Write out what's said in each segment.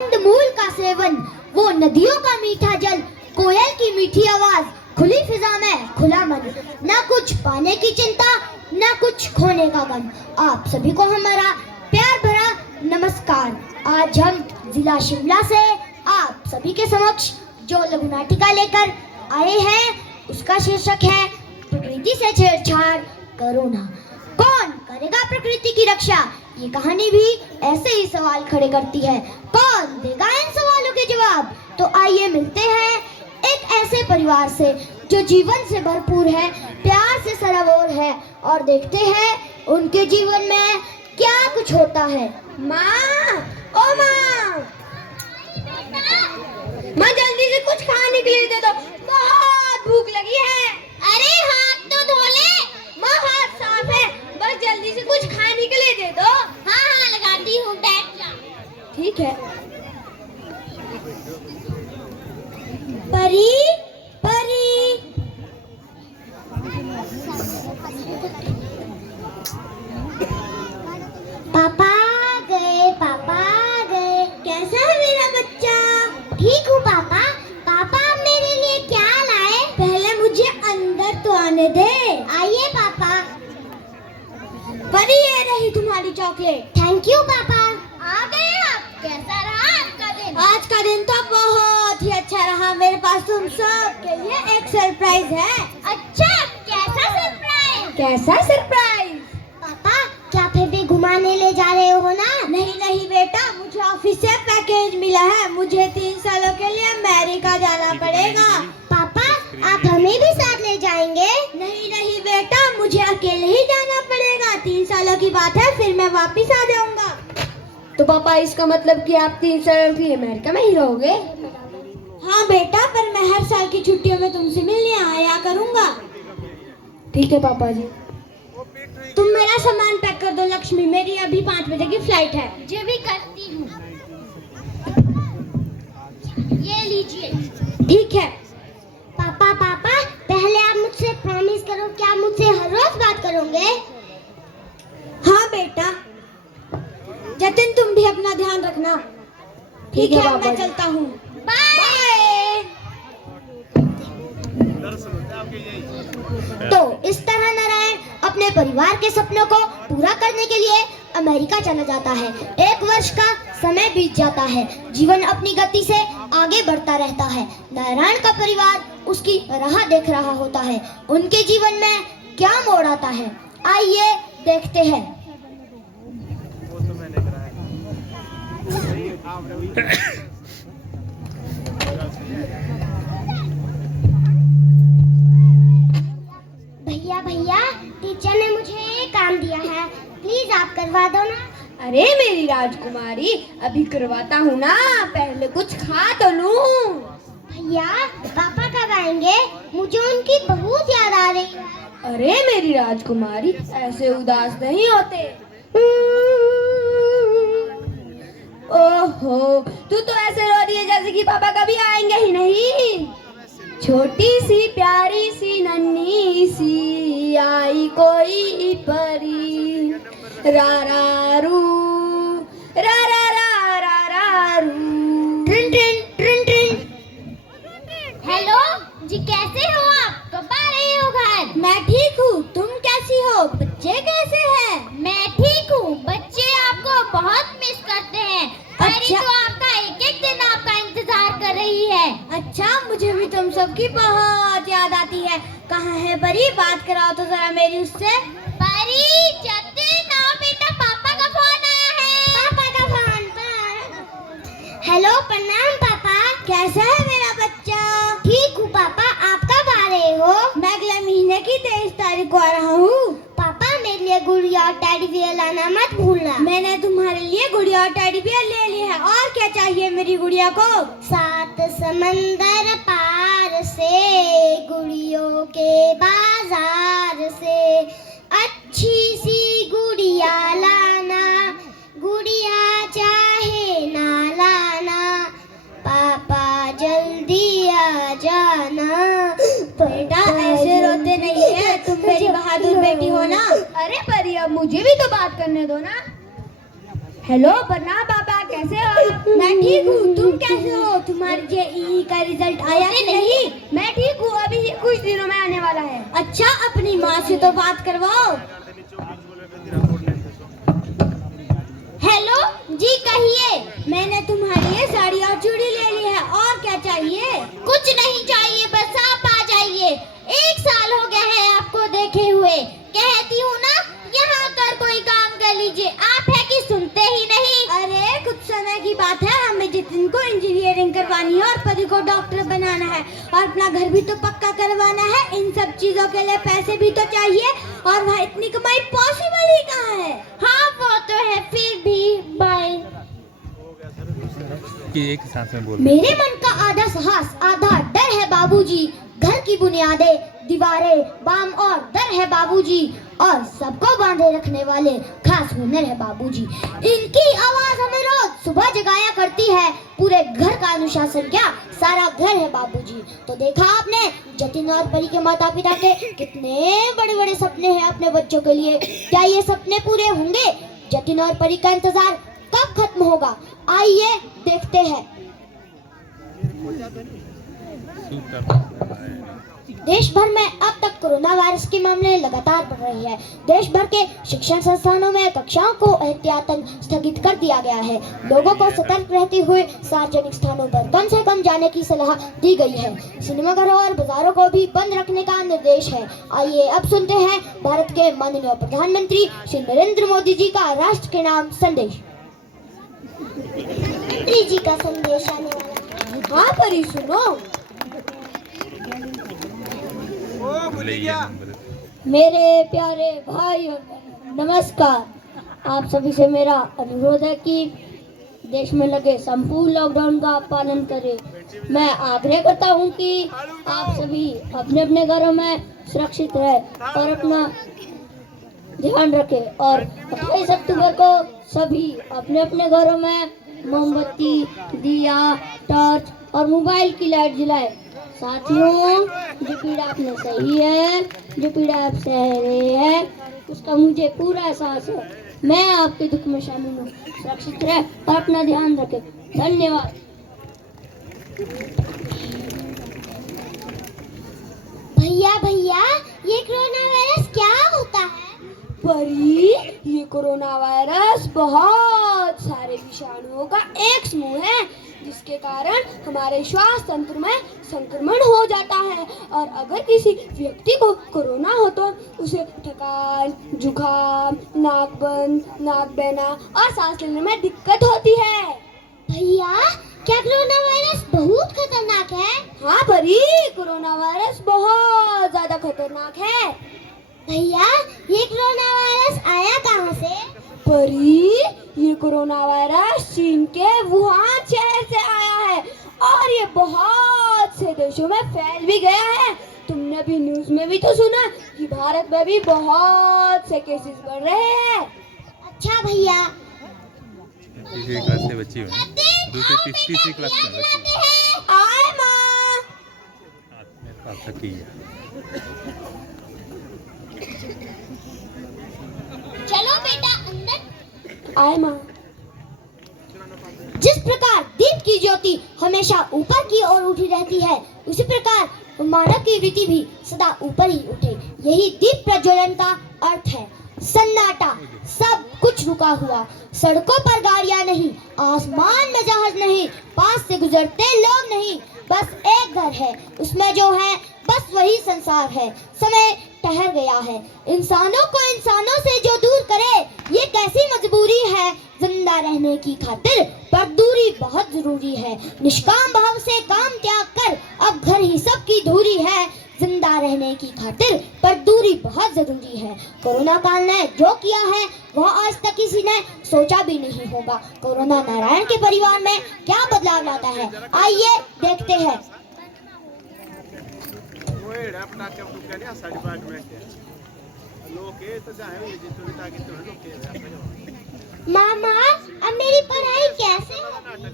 कंदमूल का सेवन, वो नदियों का मीठा जल, कोयल की मीठी आवाज, खुली फिजा में खुला मन, ना कुछ पाने की चिंता, ना कुछ खोने का गम। आप सभी को हमारा प्यार भरा नमस्कार। आज हम जिला शिमला से आप सभी के समक्ष जो लघु नाटिका लेकर आए हैं उसका शीर्षक है प्रकृति से छेड़छाड़ करो ना। कौन करेगा प्रकृति की रक्षा? ये कहानी भी ऐसे ही सवाल खड़े करती है। कौन देगा इन सवालों के जवाब? तो आइए मिलते हैं एक ऐसे परिवार से जो जीवन से भरपूर है, प्यार से सराबोर है, और देखते हैं उनके जीवन में क्या कुछ होता है। माँ, ओ माँ, माँ जल्दी से कुछ खाने के लिए दे दो, बहुत भूख लगी है। अरे हाथ तो धो ले। माँ हाथ साफ है, बस जल्दी से कुछ खाने के लिए दे दो। हाँ हाँ लगाती हूँ, बैठ जा। ठीक है। परी, परी, पापा गए, पापा गए। कैसा है मेरा बच्चा? ठीक हूँ पापा। पापा आप मेरे लिए क्या लाए? पहले मुझे अंदर तो आने दे। आइए पापा। परी, ये रही तुम्हारी चॉकलेट। थैंक यू पापा। आ गए आप। कैसा रहा आपका दिन? आज का दिन तो बहुत ही अच्छा रहा। मेरे पास तुम सब के लिए एक सरप्राइज है। अच्छा, कैसा सरप्राइज? कैसा सरप्राइज? पापा क्या फिर भी घुमाने ले जा रहे हो ना? नहीं नहीं बेटा, मुझे ऑफिस से पैकेज मिला है। मुझे 3 सालों के लिए अमेरिका जाना पड़ेगा। पापा आप हमें भी साथ ले जाएंगे? नहीं नहीं बेटा, मुझे अकेले ही जाना पड़ेगा। 3 सालों की बात है, फिर मैं वापिस आ जाऊंगा। तो पापा इसका मतलब कि आप 3 साल की अमेरिका में ही रहोगे? हाँ बेटा, पर मैं हर साल की छुट्टियों में तुमसे मिलने आया करूंगा। ठीक है पापा जी। तुम मेरा सामान पैक कर दो लक्ष्मी, मेरी अभी 5 बजे की फ्लाइट है। जो भी करती हूँ। ये लीजिए। ठीक है। पापा पापा पहले आप मुझसे प्रॉमिस करो कि आप मुझसे हर रोज बात करोगे। हाँ बेटा। जतिन तुम भी अपना ध्यान रखना। ठीक है, मैं चलता हूँ। बाय। तो इस तरह नारायण अपने परिवार के सपनों को पूरा करने के लिए अमेरिका चला जाता है। 1 वर्ष का समय बीत जाता है। जीवन अपनी गति से आगे बढ़ता रहता है। नारायण का परिवार उसकी राह देख रहा होता है। उनके जीवन में क्या मोड़ आता है, आइए देखते हैं। भैया भैया, टीचर ने मुझे ये काम दिया है, प्लीज आप करवा दो ना। अरे मेरी राजकुमारी, अभी करवाता हूँ ना, पहले कुछ खा तो लूं। भैया पापा कब आएंगे? मुझे उनकी बहुत याद आ रही है। अरे मेरी राजकुमारी, ऐसे उदास नहीं होते। ओहो, तू तो ऐसे रो रही है जैसे कि पापा कभी आएंगे ही नहीं। छोटी सी प्यारी सी नन्ही सी आई कोई परी, रा रा रू, रा रा रा रा रा रू। ट्रिन ट्रिन ट्रिन ट्रिन। हेलो जी, कैसे हो आप? कब आ रहे हो घर? मैं ठीक हूँ, तुम कैसी हो? बच्चे कैसे हैं? मैं ठीक हूँ। बच्चे आपको बहुत मिस करते हैं। परी अच्छा। तो आपका एक एक दिन आपका इंतजार कर रही है। अच्छा, मुझे भी तुम सबकी बहुत याद आती है। कहाँ है परी? बात कराओ तो जरा मेरी उससे। परी, जतिन आओ बेटा, पापा का फोन आया है। पापा का फोन पर। हेलो, प्रणाम पापा। कैसा है मेरा बच्चा? ठीक हूँ पापा। आप कब आ रहे हो? मैं अगले महीने की 23 तारीख को आ रहा हूँ। पापा मेरे लिए गुड़िया और टेडी बियर लाना मत भूलना। मैंने तुम्हारे लिए गुड़िया और टेडी बियर ले ली है। और क्या चाहिए मेरी गुड़िया को? 7 समंदर पार से, गुड़ियों के बाजार से, अच्छी सी गुड़िया लाना, गुड़िया चाहे ना लाना, पापा जल्दी आ जाना। बेटा ऐसे रोते नहीं है, तुम मेरी बहादुर बेटी हो ना। अरे परी, अब मुझे भी तो बात करने दो ना। हेलो प्रणाम पापा, कैसे हो? मैं ठीक हूँ, तुम कैसे हो? तुम्हारे जेईई का रिजल्ट आया कि नहीं? मैं ठीक हूँ, अभी कुछ दिनों में आने वाला है। अच्छा, अपनी माँ से तो बात करवाओ। हेलो जी, कहिए। मैंने तुम्हारे लिए साड़ी और चूड़ी ले ली है, और क्या चाहिए? कुछ नहीं चाहिए, बस आप आ जाइए। 1 साल हो गया है आपको देखे हुए। कहती हूँ ना, यहाँ कर कोई काम कर लीजिए। आप है कि सुनते ही नहीं। अरे कुछ समय की बात है, हमें जितिन को इंजीनियरिंग करवानी है और परी को डॉक्टर बनाना है और अपना घर भी तो पक्का करवाना है। इन सब चीजों के लिए पैसे भी तो चाहिए, और वहाँ इतनी कमाई पॉसिबल ही कहाँ है। हाँ वो तो है, फिर भी बाय। कि एक सांस में बोल। मेरे मन का आधा साहस आधा डर है बाबूजी। घर की बुनियादें, दीवारें, बाम और दर है बाबूजी, और सबको बांधे रखने वाले खास हुनर है बाबूजी। इनकी आवाज हमें रोज सुबह जगाया करती है। पूरे घर का अनुशासन क्या, सारा घर है बाबूजी। तो देखा आपने जतिन और परी के माता पिता के कितने बड़े बड़े सपने हैं अपने बच्चों के लिए। क्या ये सपने पूरे होंगे? जतिन और परी का इंतजार कब खत्म होगा? आइए देखते हैं। देश भर में अब तक कोरोना वायरस के मामले लगातार बढ़ रहे हैं। देश भर के शिक्षण संस्थानों में कक्षाओं को एहतियातन स्थगित कर दिया गया है। लोगों को सतर्क रहते हुए सार्वजनिक स्थानों पर कम से कम जाने की सलाह दी गई है। सिनेमाघरों और बाजारों को भी बंद रखने का निर्देश है। आइए अब सुनते हैं भारत के माननीय प्रधानमंत्री श्री नरेंद्र मोदी जी का राष्ट्र के नाम संदेश। मंत्री जी का संदेश आने वाला है। हाँ परी, सुनो। मेरे प्यारे भाई और नमस्कार। आप सभी से मेरा अनुरोध है कि देश में लगे संपूर्ण लॉकडाउन का पालन करें। मैं आग्रह करता हूं कि आप सभी अपने अपने घरों में सुरक्षित रहें और अपना ध्यान रखें। और 28 अक्टूबर को सभी अपने अपने घरों में मोमबत्ती, दिया, टॉर्च और मोबाइल की लाइट जलाएं। साथियों, जो पीड़ा आपने सही है, जो पीड़ा आप सह रहे हैं, उसका मुझे पूरा एहसास है। मैं आपके दुख में शामिल हूँ। सुरक्षित रहे और अपना ध्यान रखें। धन्यवाद। भैया भैया, ये कोरोना वायरस क्या होता है? परी, ये कोरोना वायरस बहुत सारे विषाणुओं का एक समूह है, जिसके कारण हमारे श्वास तंत्र में संक्रमण हो जाता है। और अगर किसी व्यक्ति को कोरोना हो तो उसे थकान, जुकाम, नाक बंद, नाक बहना और सांस लेने में दिक्कत होती है। भैया, क्या कोरोना वायरस बहुत खतरनाक है? हाँ परी, कोरोना वायरस बहुत ज्यादा खतरनाक है। भैया, ये कोरोना वायरस आया कहाँ से? परी, ये कोरोना वायरस चीन के वुहान शहर से आया है और ये बहुत से देशों में फैल भी गया है। तुमने भी न्यूज़ में भी तो सुना कि भारत में भी बहुत से केसेस बढ़ रहे हैं। अच्छा भैया। तीसरी क्लास से बच्ची हो, दूसरी तीसरी क्लास में बच्ची हो। आए माँ। आप थकी है। चलो बेटा अंदर। आए माँ। जिस प्रकार दीप की ज्योति हमेशा ऊपर की ओर उठी रहती है, उसी प्रकार मानव की वृत्ति भी सदा ऊपर ही उठे। यही दीप प्रज्वलन का अर्थ है। सन्नाटा, सब कुछ रुका हुआ। सड़कों पर गाड़ियां नहीं, आसमान में जहाज नहीं, पास से गुजरते लोग नहीं, बस एक घर है, उसमें जो है बस वही संसार है। समय ठहर गया है। इंसानों को इंसानों से जो दूर करे, ये कैसी मजबूरी है। जिंदा रहने की खातिर पर दूरी बहुत जरूरी है। निष्काम भाव से काम त्याग कर अब घर ही सबकी धूरी है। जिंदा रहने की खातिर पर दूरी बहुत जरूरी है। कोरोना काल ने जो किया है वह आज तक किसी ने सोचा भी नहीं होगा। कोरोना नारायण के परिवार में क्या बदलाव लाता है, आइए देखते हैं। मामा, अब मेरी पढ़ाई कैसे होगी?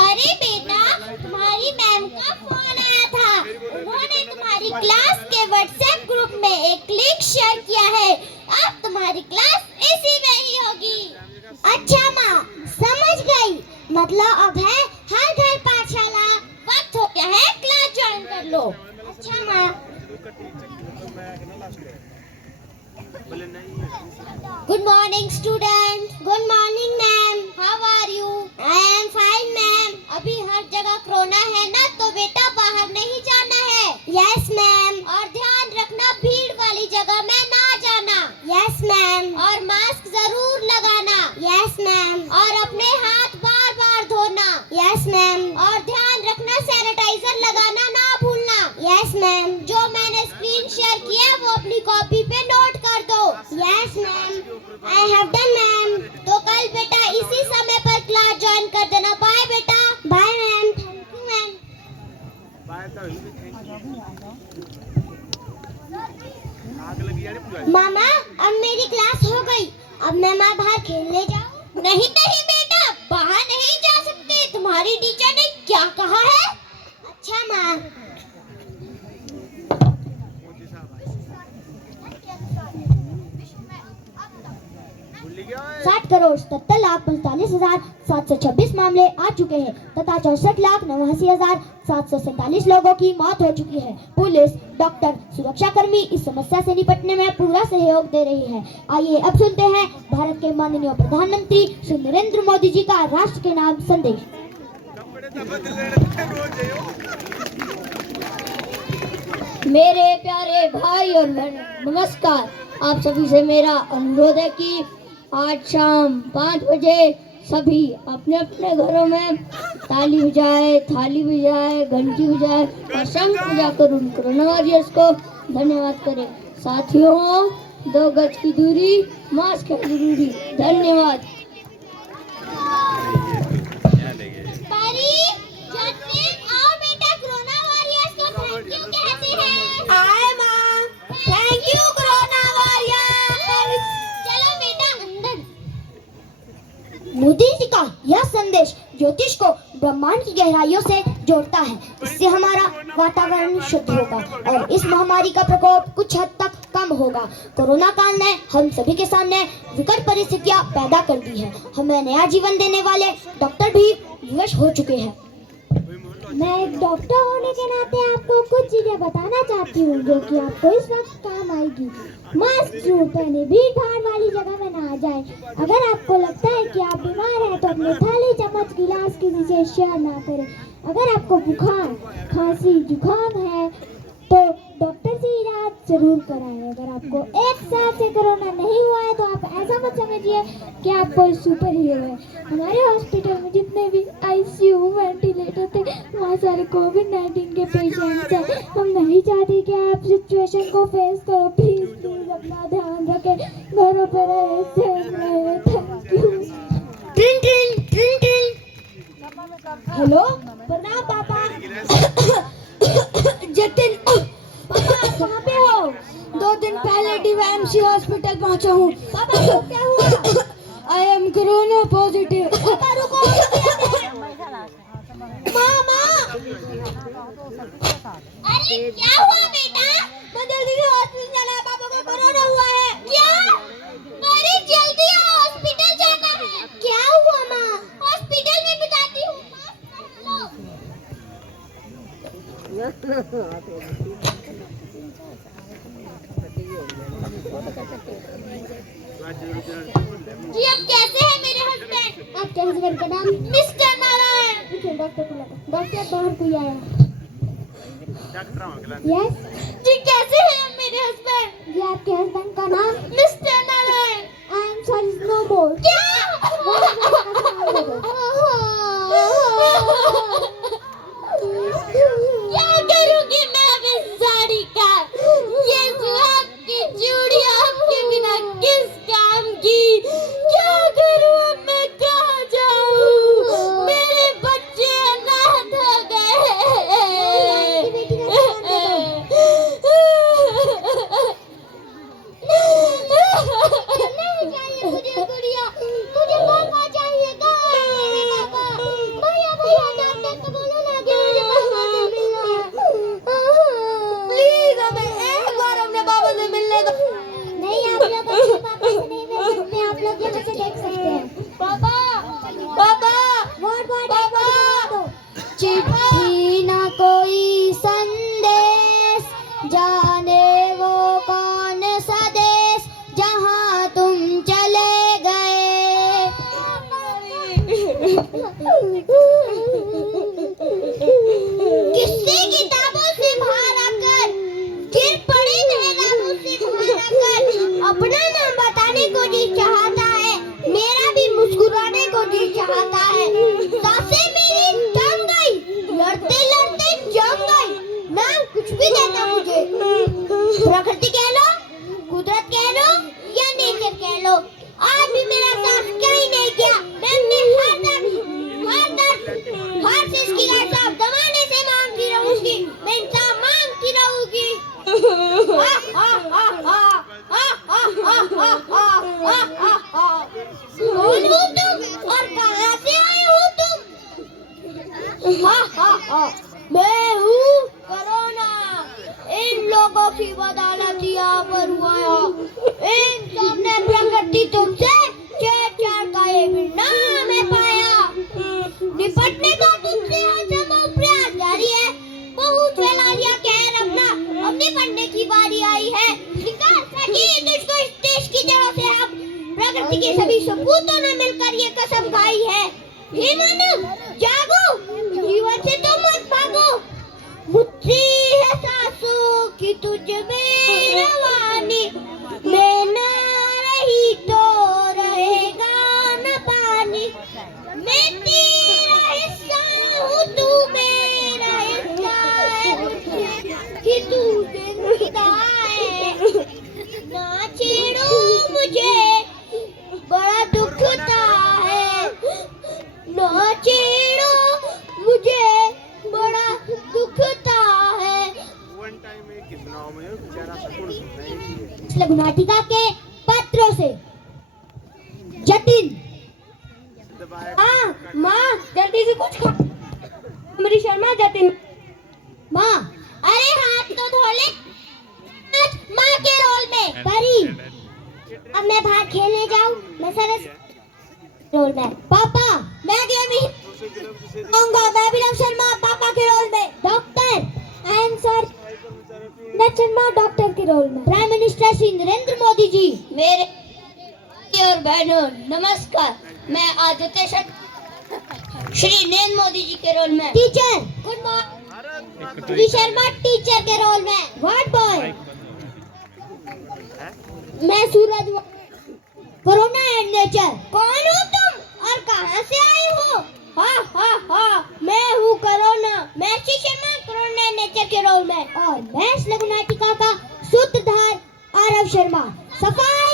अरे बेटा, तुम्हारी मैम का फोन आया था। उन्होंने तुम्हारी क्लास के व्हाट्सएप ग्रुप में एक लिंक शेयर किया है। अब तुम्हारी क्लास इसी में ही होगी। अच्छा माँ, मतलब अब है हर घर पाठशाला। वक्त हो गया है, क्लास ज्वाइन कर लो। अच्छा माँ। Good morning student. Good morning ma'am. How are you? I am fine ma'am. अभी हर जगह कोरोना है ना, तो बेटा बाहर नहीं जाना है। Yes ma'am. और ध्यान रखना, भीड़ वाली जगह में ना जाना। Yes ma'am. और मास्क जरूर लगाना। Yes ma'am. और अपने हाथ बार बार धोना। Yes ma'am. और ध्यान रखना, सैनिटाइजर लगाना ना भूलना। Yes ma'am. जो मैंने स्क्रीन शेयर किया वो अपनी कॉपी पे नोट कर दो। Yes ma'am. I have done ma'am. तो कल बेटा इसी समय पर क्लास ज्वाइन कर देना। बाय बेटा। Bye ma'am. Thank you ma'am. मामा अब मेरी क्लास हो गई, अब मैं माँ बाहर खेलने जाऊँ? नहीं नहीं बेटा, बाहर नहीं जा सकते, तुम्हारी टीचर ने क्या कहा है? अच्छा माँ। 60,77,45,726 मामले आ चुके हैं तथा 64,89,747 लोगों की मौत हो चुकी है। पुलिस, डॉक्टर, सुरक्षा कर्मी इस समस्या से निपटने में पूरा सहयोग दे रही है। आइए अब सुनते हैं भारत के माननीय प्रधानमंत्री श्री नरेंद्र मोदी जी का राष्ट्र के नाम संदेश। मेरे प्यारे भाई और बहन, नमस्कार। आप सभी से मेरा अनुरोध है कि आज शाम 5 बजे सभी अपने अपने घरों में ताली बजाए, थाली बजाए, घंटी बजाए और शंख बजाकर उन कोरोना वॉरियर्स को धन्यवाद करें। साथियों, 2 गज की दूरी, मास्क है जरूरी। धन्यवाद। मोदी जी का यह संदेश ज्योतिष को ब्रह्मांड की गहराइयों से जोड़ता है। इससे हमारा वातावरण शुद्ध होगा और इस महामारी का प्रकोप कुछ हद तक कम होगा। कोरोना काल ने हम सभी के सामने विकट परिस्थितियां पैदा कर दी है। हमें नया जीवन देने वाले डॉक्टर भी विवश हो चुके हैं। मैं एक डॉक्टर होने के नाते आपको कुछ चीजें बताना चाहती हूँ जो कि आपको इस वक्त काम आएगी। मास्क जरूर पहने, भीड़ भाड़ वाली जगह में ना जाए। अगर आपको लगता है कि आप बीमार हैं तो अपने थाली, चम्मच, गिलास किसी से शेयर ना करें। अगर आपको बुखार, खांसी, जुकाम है तो डॉक्टर से इलाज जरूर कराएं। अगर आपको 1 साल से कोरोना नहीं हुआ है तो आप ऐसा मत समझिए कि आप कोई सुपर हीरो है। हमारे हॉस्पिटल में जितने भी आईसीयू, वेंटिलेटर थे, वहाँ सारे कोविड-19 के पेशेंट्स हैं। हम नहीं चाहते कि आप सिचुएशन को फेस करो। प्लीज प्लीज अपना ध्यान रखें, घरों पर रहे, सेफ रहे। Thank you. ट्रिन ट्रिन ट्रिन ट्रिन। हेलो, प्रणाम पापा। जतिन, पापा आप कहाँ पे हो? 2 दिन पहले डीवाईएमसी हॉस्पिटल पहुंचा हूँ। पापा को क्या हुआ? I am corona positive. पापा रुको। मामा, अरे क्या हुआ बेटा? मैं जल्दी से हॉस्पिटल जाना है, पापा को कोरोना हुआ है। क्या? अरे जल्दी आओ, हॉस्पिटल जाना है। क्या हुआ माँ? हॉस्पिटल में बताती हूँ। जी अब कैसे हैं मेरे हस्बैंड? आपके हस्बैंड का नाम? मिस्टर नारायण। देखिए डॉक्टर को लगा। डॉक्टर बाहर कोई आया। यस जी कैसे हैं मेरे हस्बैंड? ये आपके हस्बैंड का नाम? Mister Narayan. I am sorry, no more. क्या? क्या करूंगी मैं अब इस साड़ी का? ये सुहाग की चूड़ी आपके बिना किस काम की? क्या करूं अब मैं, कहाँ जाऊं? मेरे बच्चे अनाथ हो गए। नहीं चाहिए मुझे गुड़िया, मुझे पापा चाहिए। कहाँ है मेरे पापा? भैया भैया डॉक्टर को चिट्ठी ना कोई संदेश, जाने वो कौन सा देश जहाँ तुम चले गए। किससे किताबों से बाहर आकर गिर पड़े नहलानों से बाहर आकर अपना नाम बताने को जी चाहता है, मेरा भी मुस्कुराने को जी चाहता है। सांसें मेरी थम गई, लड़ते लड़ते जम गई, नाम कुछ भी देना मुझे। प्रकृति कह लो, कुदरत कह लो या नेचर कह लो, आज भी मेरा साथ कहीं नहीं किया। मैं अपने हर चीज की लाइफ जमाने से मांगती रहूंगी, मैं इंसान मांगती रहूंगी। कौन हो तुम और कहाँ से आए हो तुम? मैं हूँ कोरोना, इन लोगों की बदौलत यहाँ पर हुआ। इन सबने प्रकृति तुमसे छेड़छाड़ का ये भी नाम है पाया। निपटने का तुमसे असंभव प्रयास जारी है, बहुत फैला लिया कहर अपना, अब निपटने की बारी आई है। निकाल सकी तुझको इस देश की जड़ों से हम, प्रकृति के सभी सपूतों ने मिलकर ये कसम खाई है। हे मानव जागो, जीवन से तो मत भागो, मुझसे है सांसों की तुझ में रवानी, मैं ना रही तो रहेगा न पानी। मैं तेरा हिस्सा हूँ, तू मेरा हिस्सा है, मुझसे कि तू जिंदा है। ना छेड़ो मुझे, बड़ा दुखता है, ना छेड़ो मुझे, बड़ा दुखता है। लघुनाटिका के पत्रों से जतिन। माँ जल्दी से कुछ खा। मेरी शर्मा जतिन। माँ अरे हाथ तो धो ले। आज माँ के रोल में परी, अब मैं बाहर खेलने जाऊँ, मैं सरस रोल में। पापा मैं अगले महीने आऊंगा, मैं अभिनव शर्मा पापा के रोल में। Doctor I am sir Sharma doctor के रोल में। Prime minister Shri Narendra Modi ji. मेरे और बहनों नमस्कार, मैं आदित्य श्री नरेंद्र मोदी जी के रोल में। Teacher good morning, Shri Sharma teacher के रोल में। व्हाट बॉय मैं सूरज। Corona and nature. कौन हो तुम और कहाँ से आए हो? मैं हूँ कोरोना, मैं Shri Sharma corona and nature के रोल में। और मैं इस लघुनाटिका का सूत्रधार आरव शर्मा। सफाई